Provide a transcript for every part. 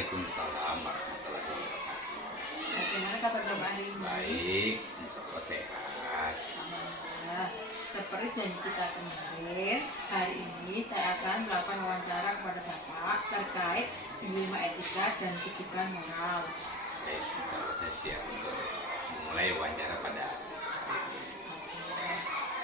Waalaikumsalam warahmatullahi wabarakatuh. Bagaimana kabar Bapak hari ini? Baik, insyaallah sehat. Alhamdulillah. Seperti janji kita kemarin, hari ini saya akan melakukan wawancara kepada Bapak terkait dilema etika dan kejujuran moral. Baik, insyaallah saya siap untuk memulai wawancara pada hari ini.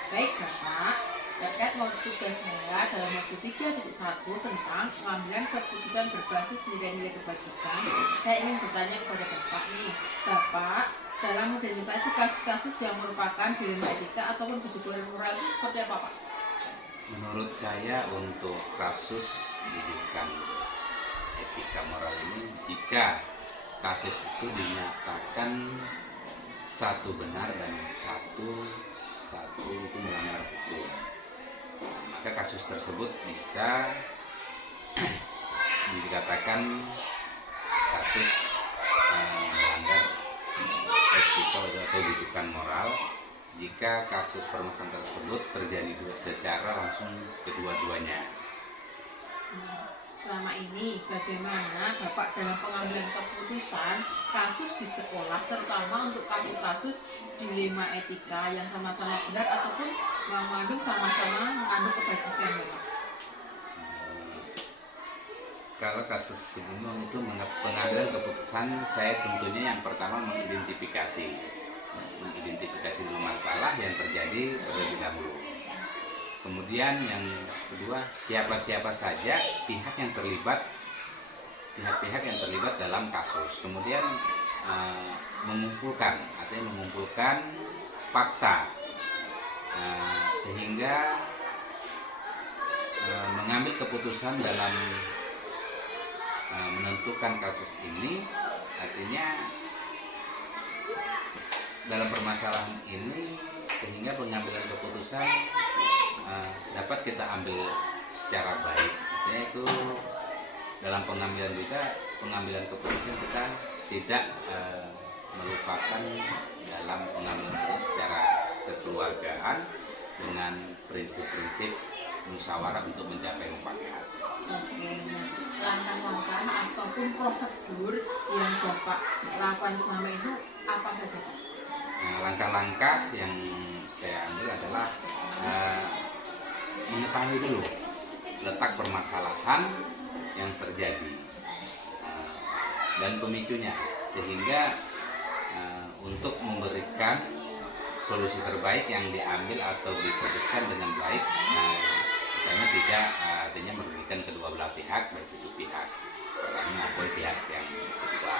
Baik Bapak, terkait modul tugas saya dalam modul 3.1 tentang pengambilan keputusan berbasis nilai-nilai kebajikan, saya ingin bertanya kepada Bapak nih, Bapak dalam mengidentifikasi kasus-kasus yang merupakan dilema etika ataupun kejujuran moral itu seperti apa Pak? Menurut saya untuk kasus didikan etika moral ini, jika kasus itu dinyatakan satu benar dan satu itu melanggar hukum, maka kasus tersebut bisa dikatakan kasus melanggar etika atau didikan moral jika kasus permasalahan tersebut terjadi secara langsung kedua-duanya. Selama ini bagaimana Bapak dalam pengambilan keputusan kasus di sekolah, terutama untuk kasus-kasus dilema etika yang sama-sama benar ataupun mengandung sama-sama mengandung kebajikan Bapak? Kalau kasus ini itu pengambilan keputusan, saya tentunya yang pertama mengidentifikasi dulu masalah yang terjadi terlebih dahulu. Kemudian yang kedua, siapa-siapa saja pihak-pihak yang terlibat dalam kasus. Kemudian mengumpulkan fakta sehingga mengambil keputusan dalam menentukan kasus ini. Artinya dalam permasalahan ini sehingga pengambilan keputusan dapat kita ambil secara baik. Artinya itu dalam pengambilan keputusan kita tidak melupakan dalam pengambilan keputusan secara kekeluargaan dengan prinsip-prinsip musyawarah untuk mencapai mufakat. Oke, langkah-langkah ataupun prosedur yang Bapak lakukan selama itu apa saja Pak? Langkah-langkah yang saya ambil adalah mengetahui dulu letak permasalahan yang terjadi dan pemicunya, sehingga untuk memberikan solusi terbaik yang diambil atau diputuskan dengan baik, karena tidak artinya merugikan kedua belah pihak, baik itu pihak pertama maupun pihak yang kedua.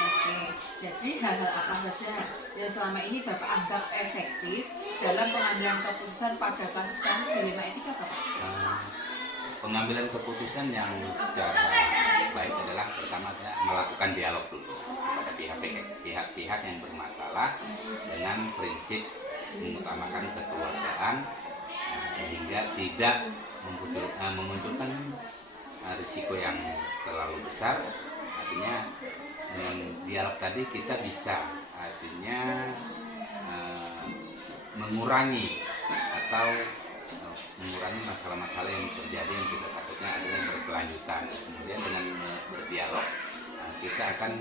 Oke, jadi hal-hal apa saja yang selama ini Bapak anggap efektif dalam pengambilan keputusan pada kasus-kasus dilema etika Bapak? Pengambilan keputusan yang secara baik adalah pertama melakukan dialog dulu kepada pihak-pihak yang bermasalah dengan prinsip mengutamakan kekeluargaan, sehingga tidak memunculkan risiko yang terlalu besar. Artinya dengan dialog tadi kita bisa mengurangi masalah-masalah yang terjadi yang kita takutnya adalah berkelanjutan. Kemudian dengan berdialog kita akan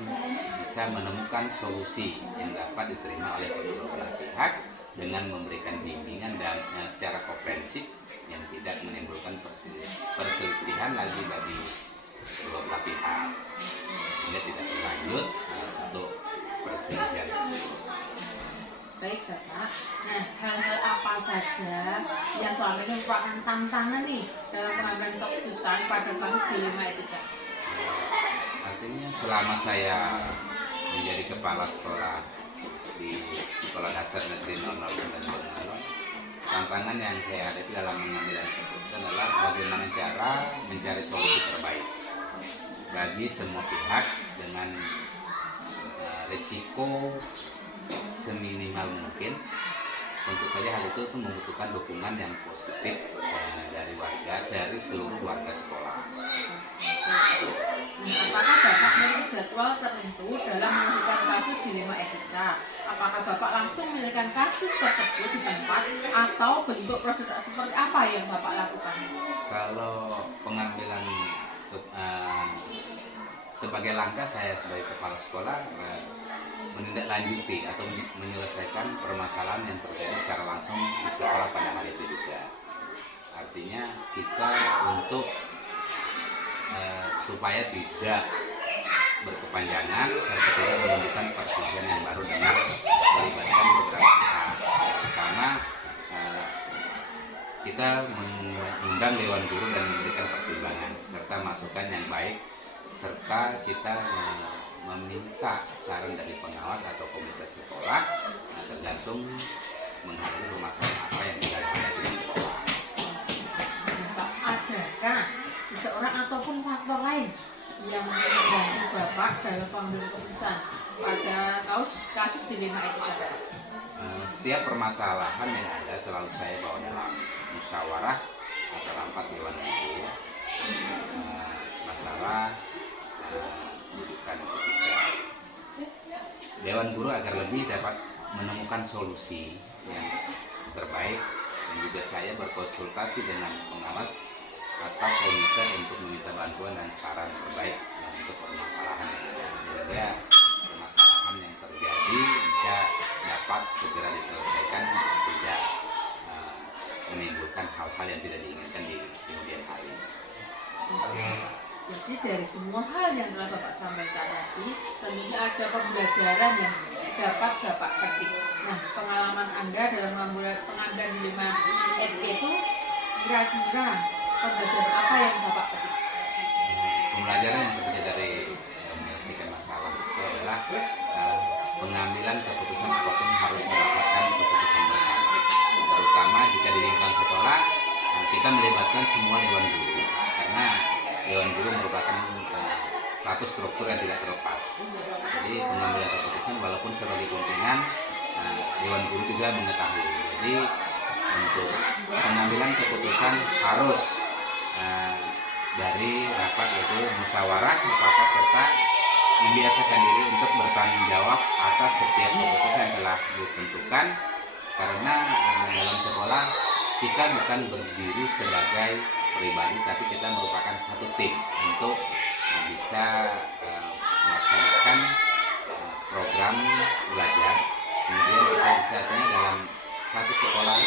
bisa menemukan solusi yang dapat diterima oleh kedua belah pihak dengan memberikan bimbingan dan secara komprehensif yang tidak menimbulkan perselisihan lagi bagi kedua belah pihak, sehingga tidak berlanjut untuk perselisihan tersebut. Baik Bapak, nah hal-hal apa saja yang selama ini merupakan tantangan nih dalam pengambilan keputusan pada kasus dilema etika? Artinya selama saya menjadi kepala sekolah di Sekolah Dasar Negeri 00 dan Alun-Alun, tantangan yang saya hadapi dalam mengambil keputusan adalah bagaimana cara mencari solusi terbaik bagi semua pihak dengan risiko seminimal mungkin. Tentu saja hal itu membutuhkan dukungan yang positif dari seluruh warga sekolah. Apakah Bapak memiliki jadwal tertentu dalam menyelesaikan kasus dilema etika? Apakah Bapak langsung menyelesaikan kasus tersebut di tempat atau bentuk prosedur seperti apa yang Bapak lakukan? Kalau pengambilan sebagai langkah saya sebagai kepala sekolah menindaklanjuti atau menyelesaikan permasalahan yang terjadi secara langsung di sekolah pada hari itu juga. Artinya kita untuk supaya tidak berkepanjangan serta tidak menimbulkan perselisihan yang baru dengan melibatkan beberapa pihak. Pertama, kita mengundang Dewan Guru dan memberikan pertimbangan serta masukan yang baik, serta kita meminta saran dari pengawas atau komunitas sekolah tergantung menghadapi permasalahan apa yang dihadapi di sekolah. Bapak, adakah seseorang ataupun faktor lain yang membantu Bapak dalam pengambilan keputusan pada kasus dilema etika? Setiap permasalahan yang ada selalu saya bawa dalam musyawarah atau rapat Dewan Guru, masalah pendidikan etika. Dewan Guru agar lebih dapat menemukan solusi yang terbaik, dan juga saya berkonsultasi dengan pengawas atau komite untuk meminta bantuan dan saran terbaik untuk permasalahan yang ada, sehingga permasalahan yang terjadi bisa dapat segera diselesaikan untuk tidak menimbulkan hal-hal yang tidak diinginkan di kemudian hari. Jadi dari semua hal yang telah Bapak sampaikan tadi, tentunya ada pembelajaran yang dapat Bapak petik. Nah, pengalaman Anda dalam pengambilan dilema etika itu kira-kira pembelajaran apa yang Bapak petik? Pembelajaran yang terjadi dari menyelesaikan masalah itu adalah pengambilan keputusan apapun harus mendapatkan keputusan bersama. Terutama jika di lingkungan sekolah kita melibatkan semua Dewan Guru, karena Dewan Guru merupakan satu struktur yang tidak terlepas. Jadi pengambilan keputusan walaupun sebagai pimpinan, Dewan Guru juga mengetahui. Jadi untuk pengambilan keputusan harus dari rapat, yaitu musyawarah mufakat, serta membiasakan diri untuk bertanggung jawab atas setiap keputusan yang telah ditentukan, karena dalam sekolah kita bukan berdiri sebagai pribadi, tapi kita merupakan satu tim untuk bisa melaksanakan program belajar. Kemudian kita bisa dalam satu sekolah,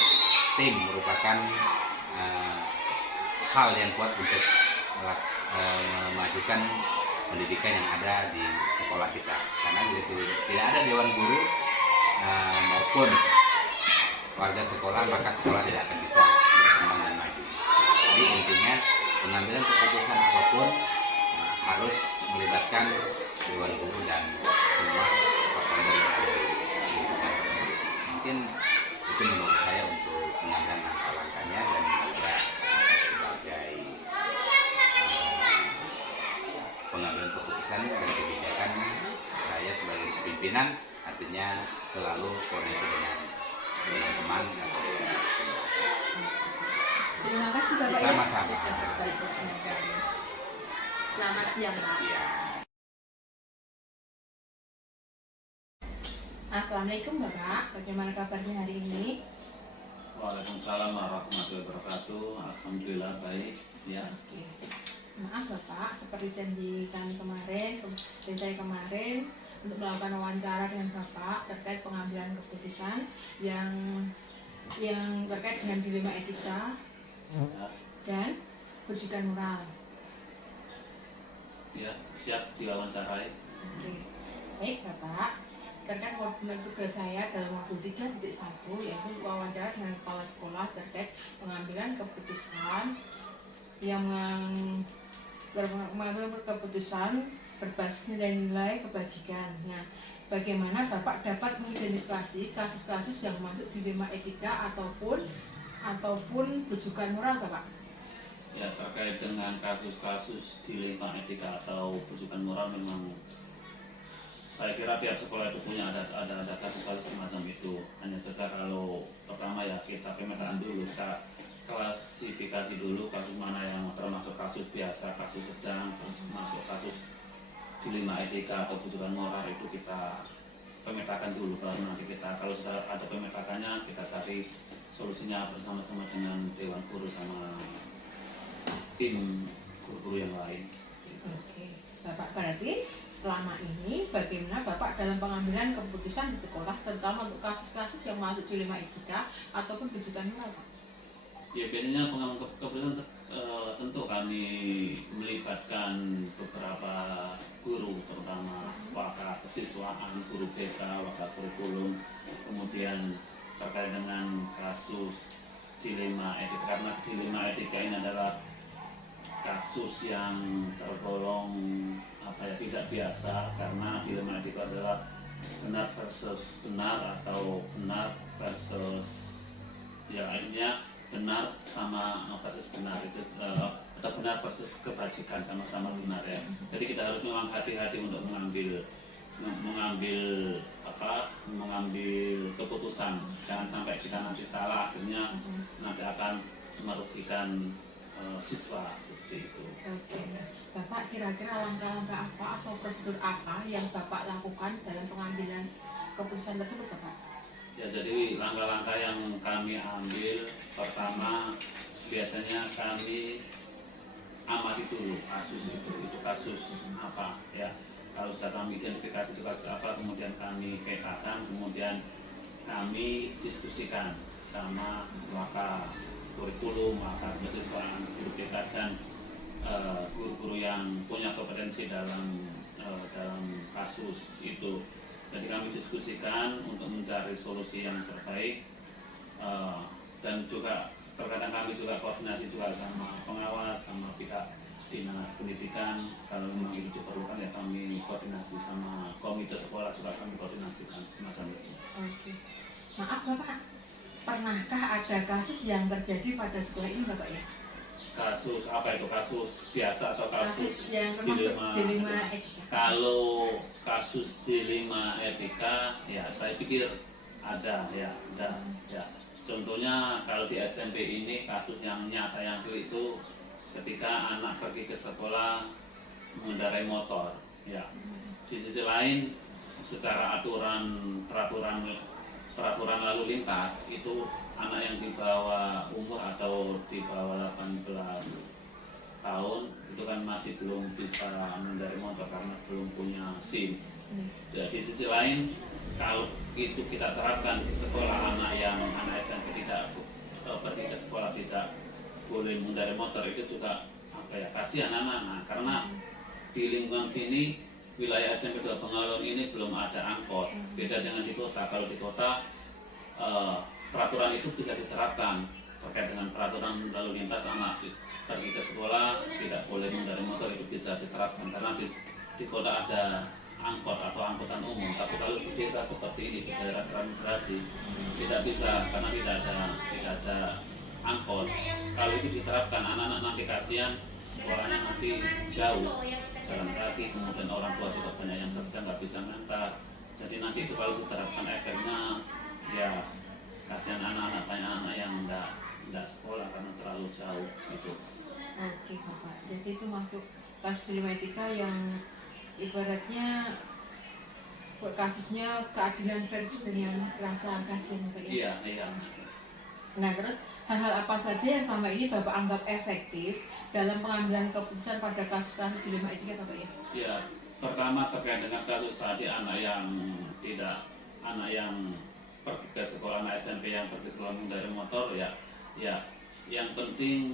tim merupakan hal yang kuat untuk memajukan pendidikan yang ada di sekolah kita. Karena tidak ada Dewan Guru maupun warga sekolah, maka sekolah tidak akan bisa berkembang dan maju. Jadi intinya pengambilan keputusan apapun harus melibatkan Dewan Guru dan semua partner yang ada di lingkungan tersebut. Mungkin itu menurut saya untuk pengambilan langkah-langkahnya, dan juga sebagai pengambilan keputusan dan kebijakan saya sebagai pimpinan, artinya selalu koordinasi dengan teman-teman. Terima kasih Bapak. Sama-sama. Selamat siang Pak. Assalamualaikum Bapak, bagaimana kabarnya hari ini? Waalaikumsalam warahmatullahi wabarakatuh. Alhamdulillah baik. Ya. Oke. Maaf Bapak, seperti janji kami kemarin, dan saya kemarin untuk melakukan wawancara dengan Bapak terkait pengambilan keputusan yang terkait dengan dilema etika dan wujudan moral. Ya, siap diwawancarai. Oke. Baik Bapak, terkait koordinat tugas saya dalam modul 3.1, yaitu wawancara dengan kepala sekolah terkait pengambilan keputusan yang mengambil keputusan berbasis nilai-nilai kebajikan. Nah, bagaimana Bapak dapat mengidentifikasi kasus-kasus yang masuk dilema etika ataupun bujukan moral, Bapak? Ya, terkait dengan kasus-kasus dilema etika atau bujukan moral, memang saya kira pihak sekolah itu punya ada kasus-kasus semacam itu. Hanya saja kalau pertama ya kita pemetaan dulu, kita klasifikasi dulu kasus mana yang termasuk kasus biasa, kasus sedang, termasuk kasus dilema etika atau bujukan moral, itu kita pemetakan dulu. Kalau sudah ada pemetakannya, kita cari solusinya bersama-sama dengan Dewan Guru sama tim guru-guru yang lain. Oke. Bapak, berarti selama ini bagaimana Bapak dalam pengambilan keputusan di sekolah, terutama untuk kasus-kasus yang masuk di 5 etika ataupun rujukan moral, Pak? Ya, biasanya pengambilan keputusan tentu kami melibatkan beberapa guru, terutama waka kesiswaan, guru BK, waka kurikulum, kemudian terkait dengan kasus dilema etika, karena dilema etika ini adalah kasus yang tergolong tidak biasa, karena dilema etika adalah benar versus benar atau benar versus akhirnya benar sama versus benar itu atau benar versus kebajikan sama-sama benar ya. Jadi kita harus memang hati-hati untuk mengambil keputusan. Jangan sampai kita nanti salah, akhirnya nanti akan merugikan siswa seperti itu. Oke, Bapak kira-kira langkah-langkah apa atau prosedur apa yang Bapak lakukan dalam pengambilan keputusan tersebut, Bapak? Ya, jadi langkah-langkah yang kami ambil, pertama biasanya kami amati dulu kasus itu kasus apa ya. Kalau sudah kami identifikasi itu kasus apa, kemudian kami petakan, kemudian kami diskusikan sama waka kurikulum, waka kesiswaan, guru BK dan guru-guru yang punya kompetensi dalam kasus itu. Jadi kami diskusikan untuk mencari solusi yang terbaik, dan juga terkadang kami juga koordinasi juga sama pengawas, sama pihak dinas pendidikan. Kalau memang itu diperlukan ya kami koordinasi sama komite sekolah, juga kami koordinasikan semacam itu. Oke. Maaf Bapak, pernahkah ada kasus yang terjadi pada sekolah ini Bapak ya? Kasus apa itu? Kasus biasa atau kasus yang termasuk dilema etika? Kalau kasus dilema etika ya saya pikir ada ya. Contohnya kalau di SMP ini kasus yang nyata yang real itu ketika anak pergi ke sekolah mengendarai motor ya. Di sisi lain secara peraturan lalu lintas itu anak yang di bawah umur atau di bawah 18 tahun itu kan masih belum bisa mengendarai motor karena belum punya SIM. Jadi di sisi lain kalau itu kita terapkan di sekolah, anak SMP tidak pergi ke sekolah tidak boleh mengendarai motor, itu juga kasihan anak-anak karena di lingkungan sini wilayah SMP 2 Pengalon ini belum ada angkot. Beda dengan di kota. Kalau di kota peraturan itu bisa diterapkan terkait dengan peraturan lalu lintas, anak pergi ke sekolah tidak boleh mengendarai motor, itu bisa diterapkan karena di kota ada angkot atau angkutan umum. Tapi kalau di desa seperti ini, di daerah transmigrasi tidak bisa karena tidak ada angkot. Kalau itu diterapkan, anak-anak nanti kasihan, sekolahnya nanti jauh jalan kaki, kemudian orang tua juga banyak yang kerja nggak bisa ngantar. Jadi nanti itu kalau diterapkan efeknya ya kasihan anak-anak, banyak anak yang nggak sekolah karena terlalu jauh gitu. Oke Bapak, jadi itu masuk kasus dilema etika yang ibaratnya kasusnya keadilan versus dengan rasa kasihan Bapak ya? Iya. Nah terus hal-hal apa saja yang selama ini Bapak anggap efektif dalam pengambilan keputusan pada kasus-kasus dilema etika Bapak ya? Ya, pertama terkait dengan kasus tadi anak yang pergi ke sekolah, anak SMP yang pergi sekolah mengendarai motor ya yang penting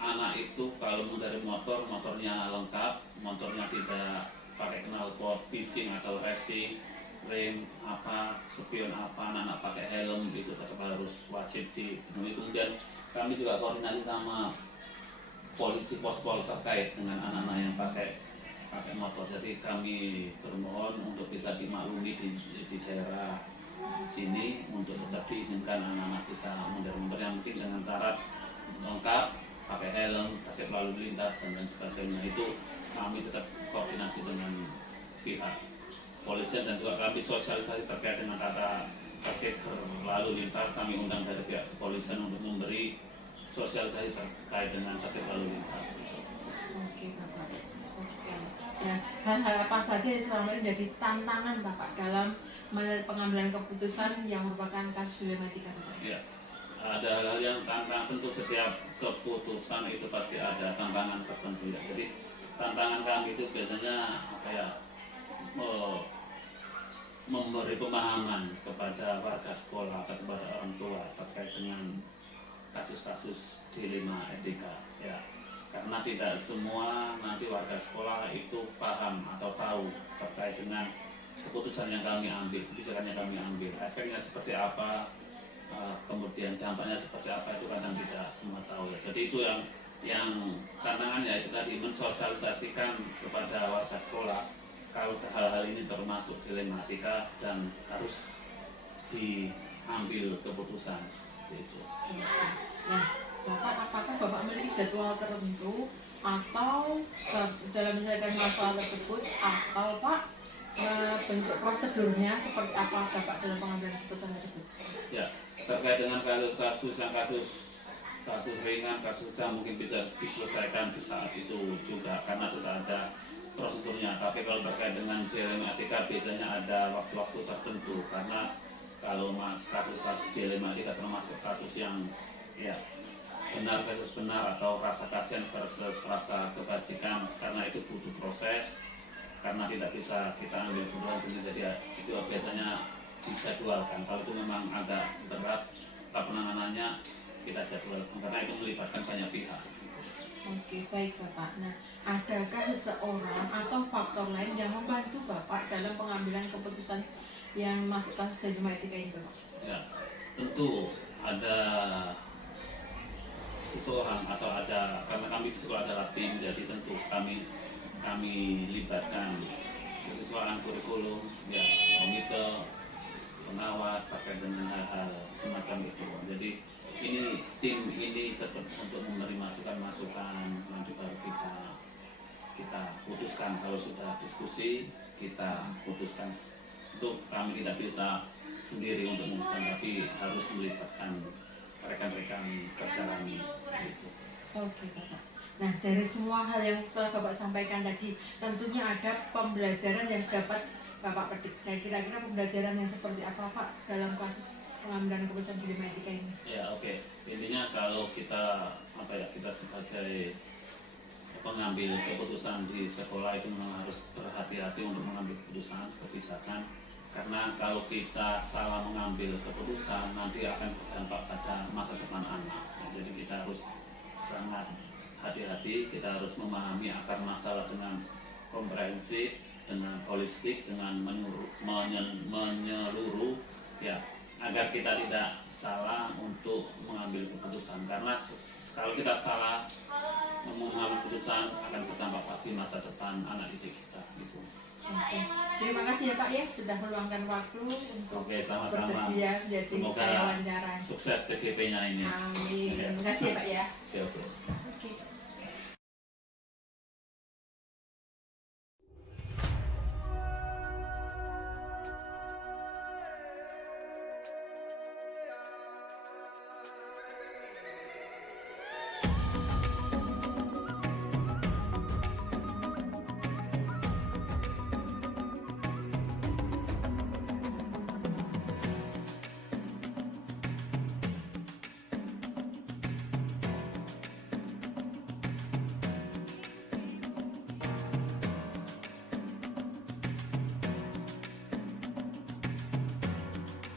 anak itu kalau mengendarai motor, motornya lengkap, motornya tidak pakai knalpot, bising atau racing, rem spion anak-anak pakai helm, itu tetap harus wajib dipenuhi. Kemudian kami juga koordinasi sama polisi pospol terkait dengan anak-anak yang pakai motor. Jadi kami bermohon untuk bisa dimaklumi di daerah sini untuk tetap diizinkan anak-anak bisa mengendarai motor, yang penting dengan syarat lengkap, pakai helm, tertib lalu lintas dan lain sebagainya. Itu kami tetap koordinasi dengan pihak polisian dan juga kami sosialisasi terkait dengan tata tertib berlalu lintas. Kami undang dari pihak kepolisian untuk memberi sosialisasi terkait dengan tertib lalu lintas. Oke Bapak. Nah, hal-hal apa saja yang selama ini jadi tantangan Bapak dalam pengambilan keputusan yang merupakan kasus dilema etika Bapak? Ya, ada hal-hal yang tantangan, tentu setiap keputusan itu pasti ada tantangan tertentu ya. Jadi tantangan kami itu biasanya apa ya, memberi pemahaman kepada warga sekolah atau kepada orang tua terkait dengan kasus-kasus dilema etika ya, karena tidak semua nanti warga sekolah itu paham atau tahu terkait dengan keputusan yang kami ambil, kebijakan yang kami ambil, efeknya seperti apa, kemudian dampaknya seperti apa, itu kadang tidak semua tahu ya. Jadi itu yang tantangannya itu tadi, mensosialisasikan kepada warga sekolah kalau hal-hal ini termasuk dilematika dan harus diambil keputusan gitu. Nah, Bapak, apakah Bapak memiliki jadwal tertentu atau dalam menyelesaikan masalah tersebut, atau Pak bentuk prosedurnya seperti apa Bapak dalam pengambilan keputusan tersebut? Ya, terkait dengan kasus ringan, kasus yang mungkin bisa diselesaikan di saat itu juga karena sudah ada prosedurnya. Tapi kalau terkait dengan dilematika biasanya ada waktu-waktu tertentu, karena kalau kasus-kasus dilematika termasuk kasus yang ya benar versus benar atau rasa kasihan versus rasa kebajikan, karena itu butuh proses, karena tidak bisa kita ambil keputusan sendiri, jadi itu biasanya dijadwalkan. Kalau itu memang agak berat penanganannya, kita jadwalkan karena itu melibatkan banyak pihak. Oke, baik Bapak. Nah, adakah seseorang atau faktor lain yang membantu Bapak dalam pengambilan keputusan yang masuk kasus dilema etika itu? Ya, tentu ada seseorang atau ada, karena kami di sekolah adalah tim, jadi tentu kami libatkan kesesuaian kurikulum, ya, komite, pengawas terkait dengan hal-hal semacam itu. Jadi tim ini tetap untuk memberi masukan-masukan, nanti baru kita putuskan. Kalau sudah diskusi kita putuskan. Untuk kami tidak bisa sendiri untuk memutuskan, tapi harus melibatkan rekan-rekan kerja kami. Gitu. Oke Bapak. Nah, dari semua hal yang telah Bapak sampaikan tadi, tentunya ada pembelajaran yang dapat Bapak petik. Nah, kira-kira pembelajaran yang seperti apa Pak dalam kasus pengambilan keputusan dilema etika ini? Ya, oke. Intinya kalau kita kita sebagai pengambil keputusan di sekolah itu memang harus berhati-hati untuk mengambil keputusan kebijakan, karena kalau kita salah mengambil keputusan nanti akan berdampak pada masa depan anak. Jadi kita harus sangat hati-hati, kita harus memahami akar masalah dengan komprehensif, dengan holistik, dengan menyeluruh ya, agar kita tidak salah untuk mengambil keputusan, karena kalau kita salah mengambil keputusan akan berdampak pada masa depan anak didik kita gitu. Oke. Terima kasih ya Pak ya sudah meluangkan waktu untuk sama-sama. bersedia menjadi Semoga saya wawancara. Sukses CGP-nya ini. Amin. Ya. Terima kasih ya Pak ya. Oke.